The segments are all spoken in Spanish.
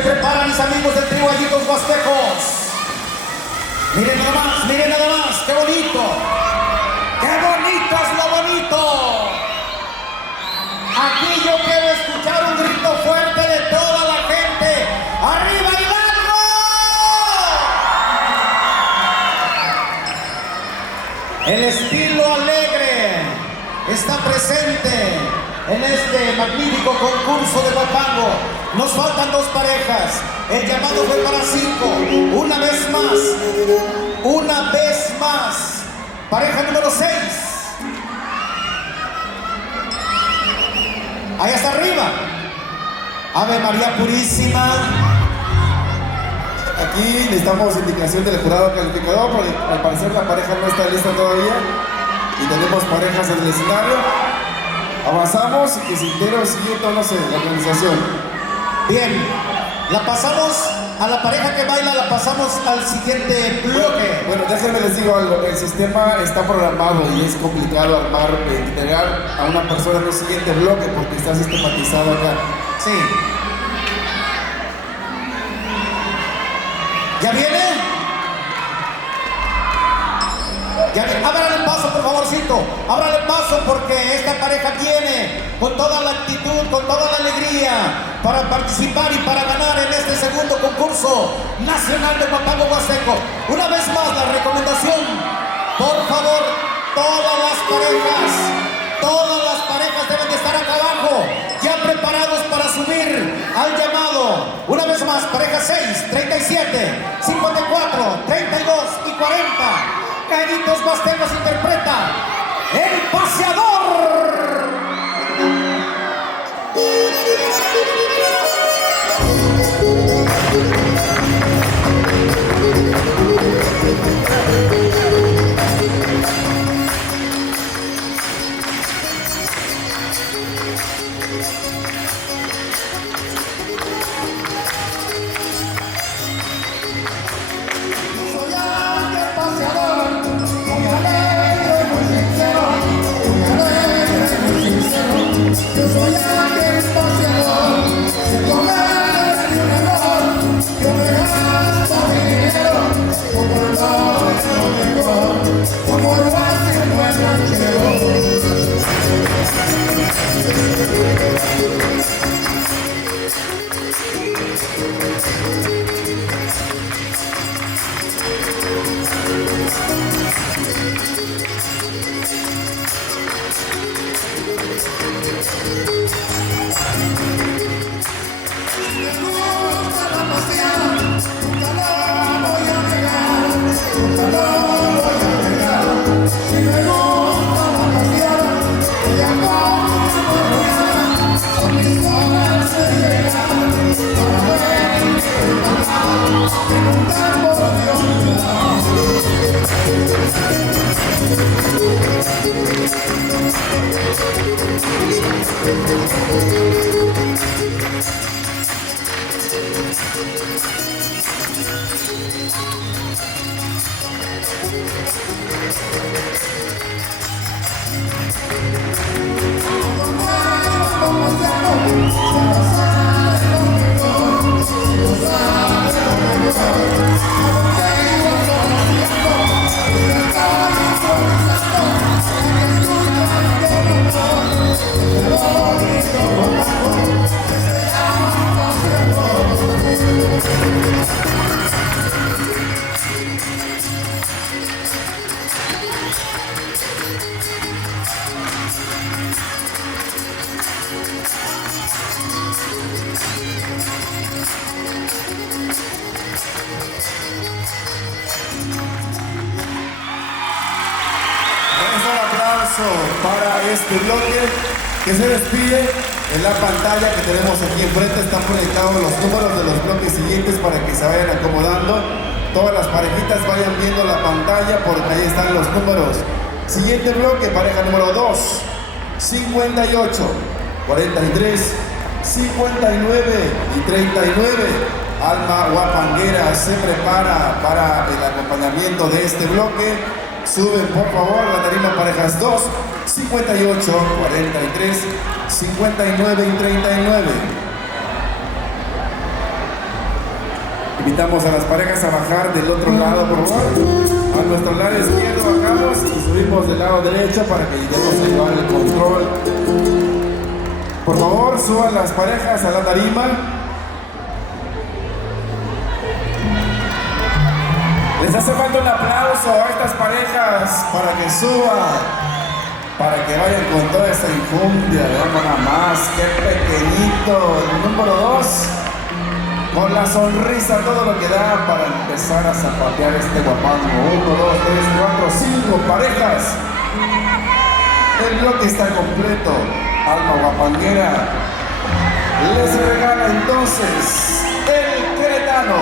Se preparan mis amigos del trío Gallitos Huastecos. Miren nada más, qué bonito. ¡Qué bonito es lo bonito! Aquí yo quiero escuchar un grito fuerte de toda la gente. ¡Arriba Hidalgo! El estilo alegre está presente en este magnífico concurso de Guapango. Nos faltan 2 parejas. El llamado fue para 5. Una vez más. Pareja número 6. Ahí hasta arriba. Ave María Purísima. Aquí necesitamos indicación del jurado calificador, porque al parecer la pareja no está lista todavía. Y tenemos parejas en el escenario. Avanzamos y que se integre el siguiente, no sé, la organización. Bien, la pasamos a la pareja que baila, la pasamos al siguiente bloque. Bueno, déjenme les digo algo. El sistema está programado y es complicado armar, integrar a una persona en el siguiente bloque porque está sistematizado acá. Sí. ¿Ya viene? Ábrale el paso, por favorcito. Ábrale el paso porque esta pareja viene con toda la actitud, con toda la alegría para participar y para ganar en este segundo concurso nacional de Guapango Huasteco. Una vez más la recomendación, por favor, todas las parejas deben de estar acá abajo, ya preparados para subir al llamado. Una vez más, pareja 6, 37, 54, 32 y 40. Gallitos Huastecos interpreta El Paseador. Yo soy aquel paseador, se come de un amor, yo me gasto mi dinero, como el barrio mejor, como lo hace un buen ranchero. Para este bloque que se despide. En la pantalla que tenemos aquí enfrente están proyectados los números de los bloques siguientes para que se vayan acomodando. Todas las parejitas vayan viendo la pantalla porque ahí están los números. Siguiente bloque, pareja número 2, 58, 43, 59 y 39. Alma Guapanguera se prepara para el acompañamiento de este bloque. Suben por favor a la tarima parejas 2, 58, 43, 59 y 39. Invitamos a las parejas a bajar del otro lado, por favor. A nuestro lado izquierdo bajamos y subimos del lado derecho para que lleguemos a llevar el control. Por favor, suban las parejas a la tarima. Les hace falta un aplauso a estas parejas para que suban, para que vayan con toda esa injundia. Vean nada más, qué pequeñito. El número 2, con la sonrisa, todo lo que da para empezar a zapatear este guapango. 1, 2, 3, 4, 5 parejas. El bloque está completo. Alma guapanguera les regala entonces el Queretano.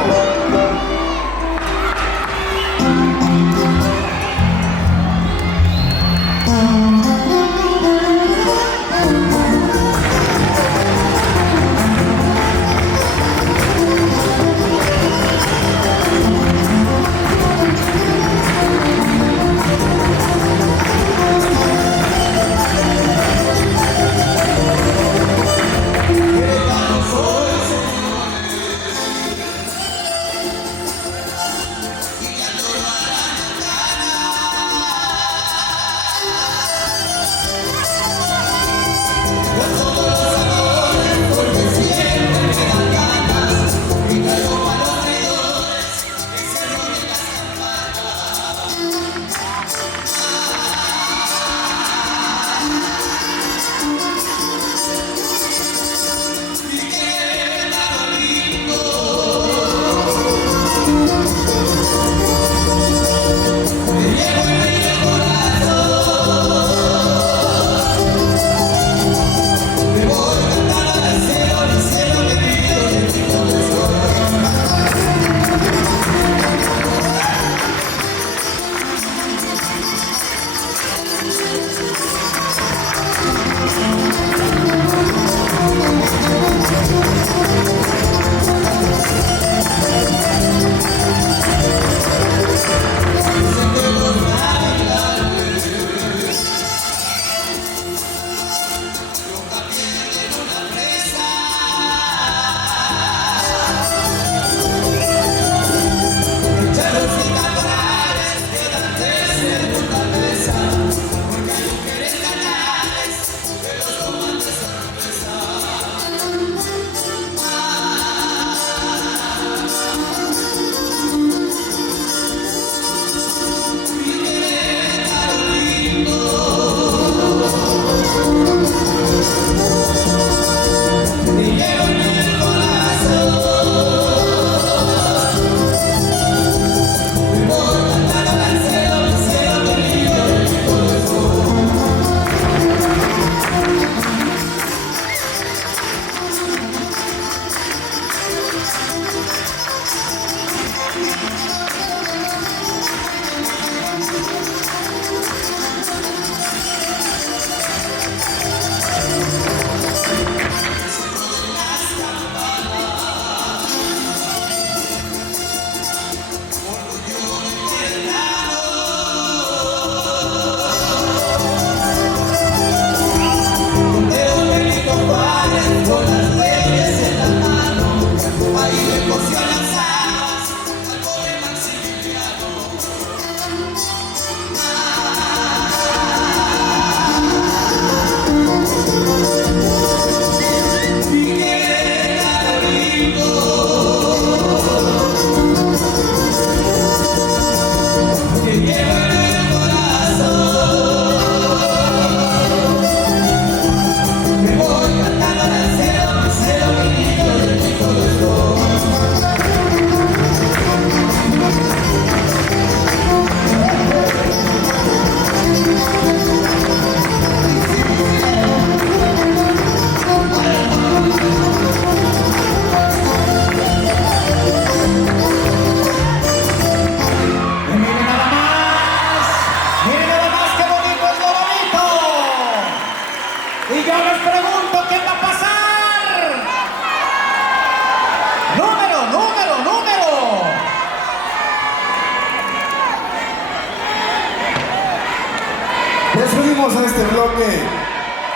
Despedimos a este bloque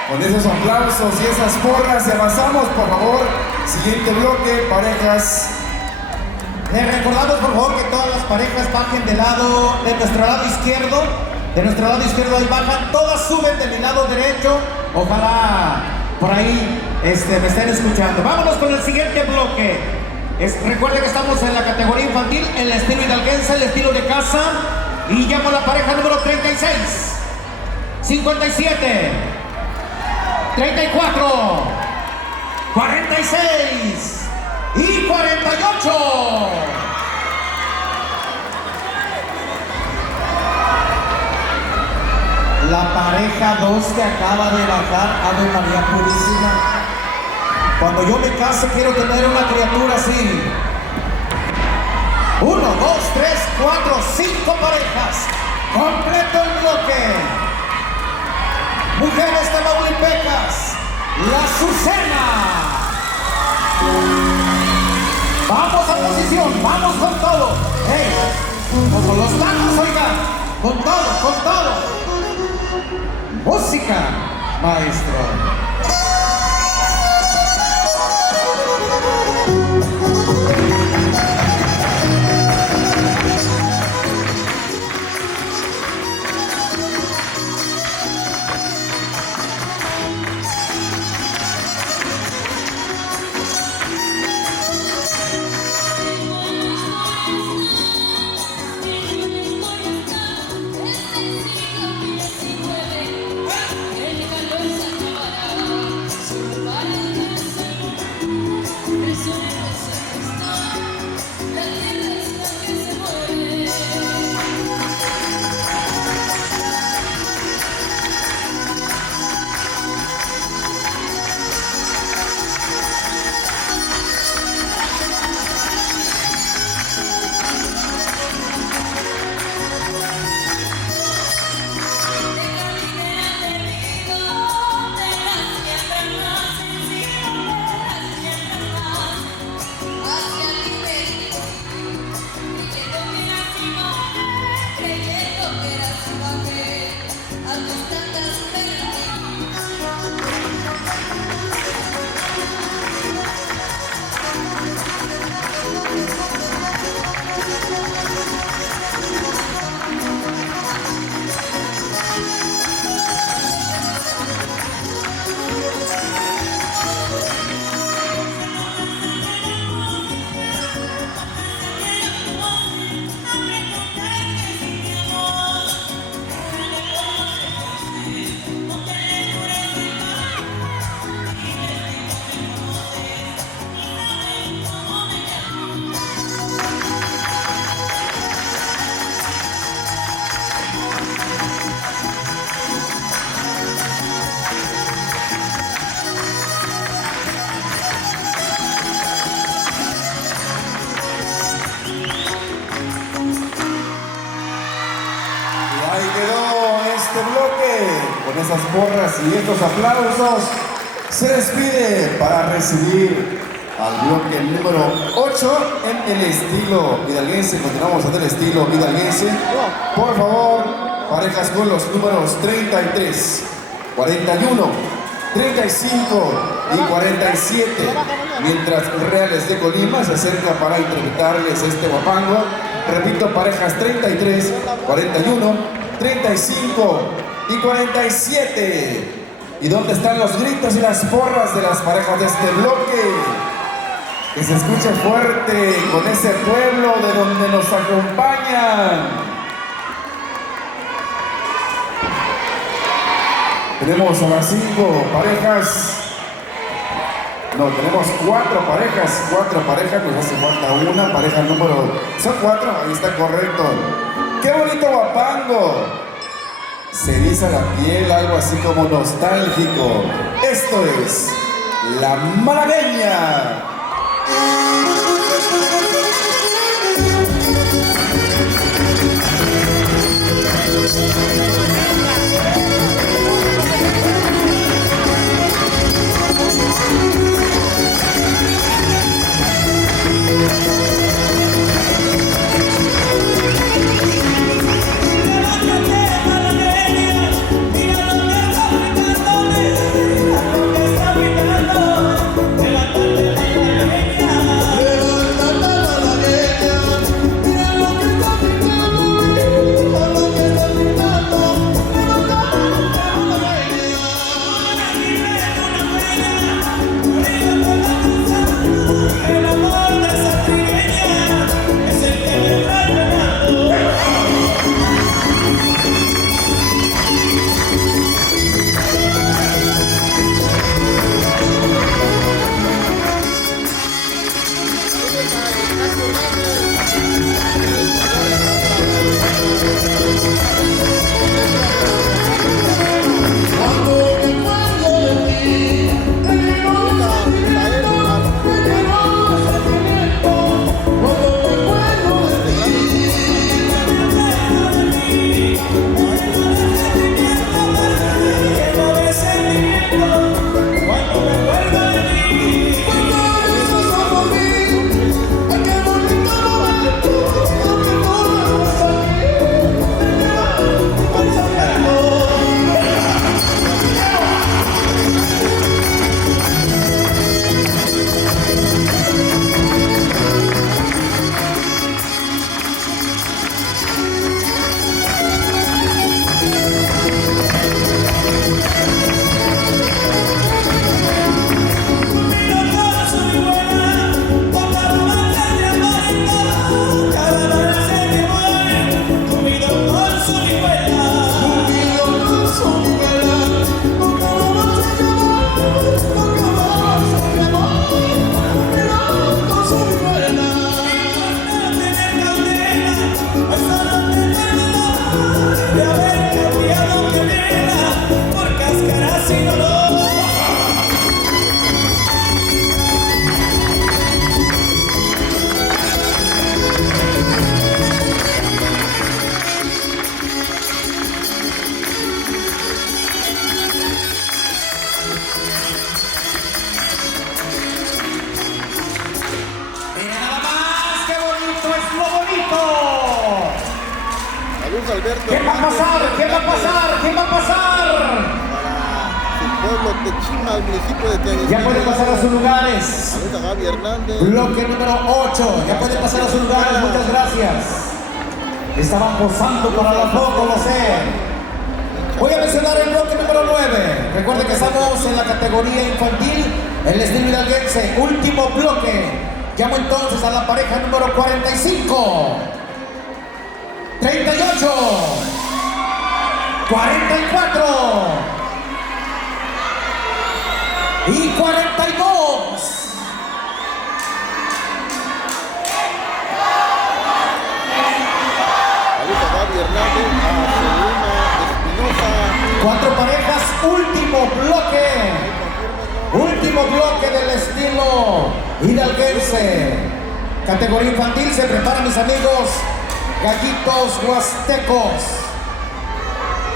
con esos aplausos y esas porras y avanzamos, por favor. Siguiente bloque, parejas Les recordamos por favor que todas las parejas bajen de nuestro lado izquierdo. De nuestro lado izquierdo ahí bajan, todas suben de mi lado derecho. Ojalá por ahí me estén escuchando. Vámonos con el siguiente bloque. Recuerden que estamos en la categoría infantil, el estilo hidalguense, el estilo de casa. Y llamo a la pareja número 36, 57, 34, 46 y 48. La pareja 2 que acaba de bajar, Ave María Purísima. Cuando yo me case quiero tener una criatura así. 1, 2, 3, 4, 5 parejas. Completo el bloque. Mujeres tamaulipecas, la Azucena. Vamos a posición, vamos con todo. Hey, como los tacos, oigan. Con todo, con todo. Música, maestro. Con esas porras y estos aplausos se despide para recibir al bloque número 8 en el estilo hidalguense. Continuamos en el estilo hidalguense. Por favor, parejas con los números 33, 41, 35 y 47. Mientras Reales de Colima se acerca para interpretarles este guapango. Repito, parejas 33, 41, 35 y 47. ¿Y dónde están los gritos y las porras de las parejas de este bloque? Que se escuche fuerte con ese pueblo de donde nos acompañan. Tenemos a las 5 parejas. No, tenemos 4 parejas, nos hace falta una pareja número... Son 4, ahí está correcto. ¡Qué bonito guapango! Se eriza la piel, algo así como nostálgico. Esto es La Malagueña. Levántate, Alberto. ¿Quién va a pasar? ¿Quién va a pasar? ¿Quién va a pasar? Su pueblo Techima, el municipio de Tianguis. Ya pueden pasar a sus lugares. Saludos a Gaby Hernández. Bloque número 8. Ya pueden pasar a sus lugares. Muchas gracias. Estaban posando para la foto, lo sé. Voy a mencionar el bloque número 9. Recuerden que estamos en la categoría infantil, el estilo hidalguense. Último bloque. Llamo entonces a la pareja número 45, 38, 44 y 42. Saludos a Gaby Hernández, a Selena Espinosa. 4 parejas, último bloque. Último bloque del estilo hidalguense. Categoría infantil, se preparan mis amigos gallitos huastecos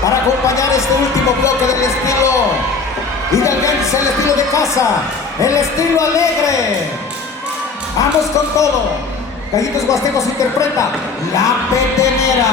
para acompañar este último bloque del estilo hidalguense, el estilo de casa, el estilo alegre. Vamos con todo. Gallitos huastecos interpreta La Petenera.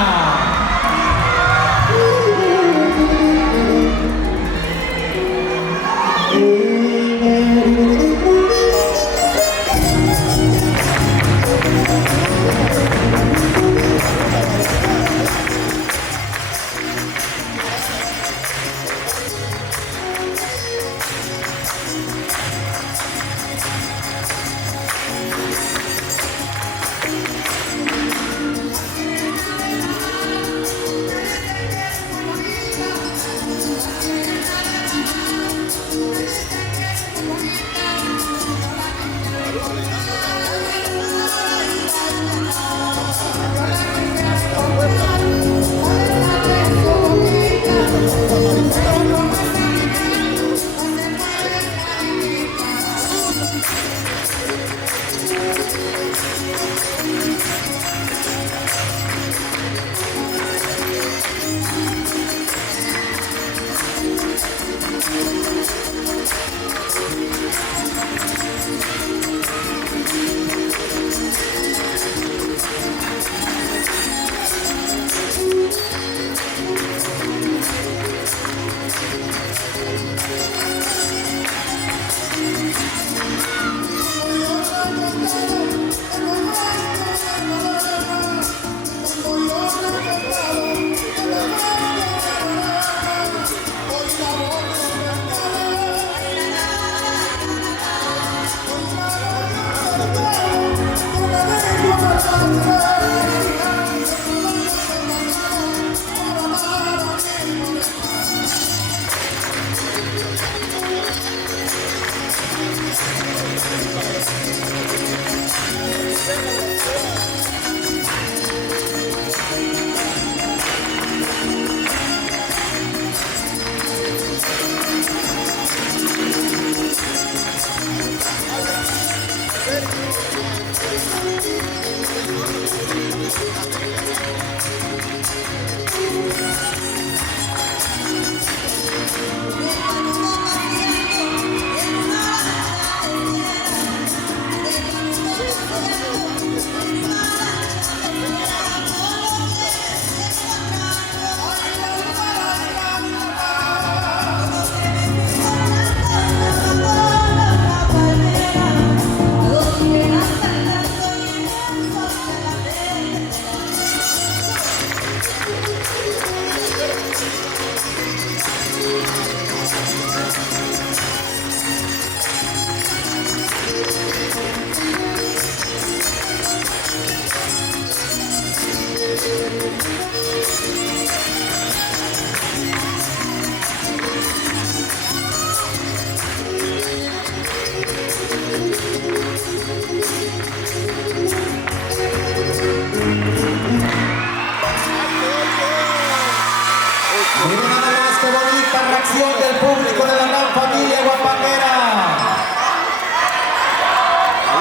Miren nada más qué bonita reacción del público de la gran familia guapanguera.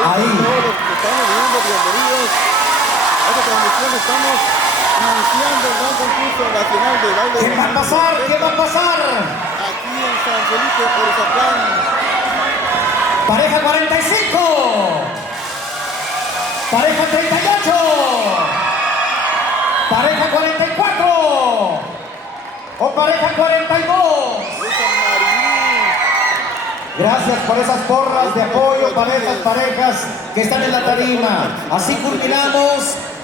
Ahí. Todos los que estamos viendo, bienvenidos a esta transmisión. Estamos iniciando el gran concurso nacional de baile. ¿Quién va a pasar? ¿Quién va a pasar? Aquí en San Felipe, Orizapán. Pareja 45. Pareja 38. Pareja 44. o pareja 42. Gracias por esas porras de apoyo para esas parejas que están en la tarima. Así culminamos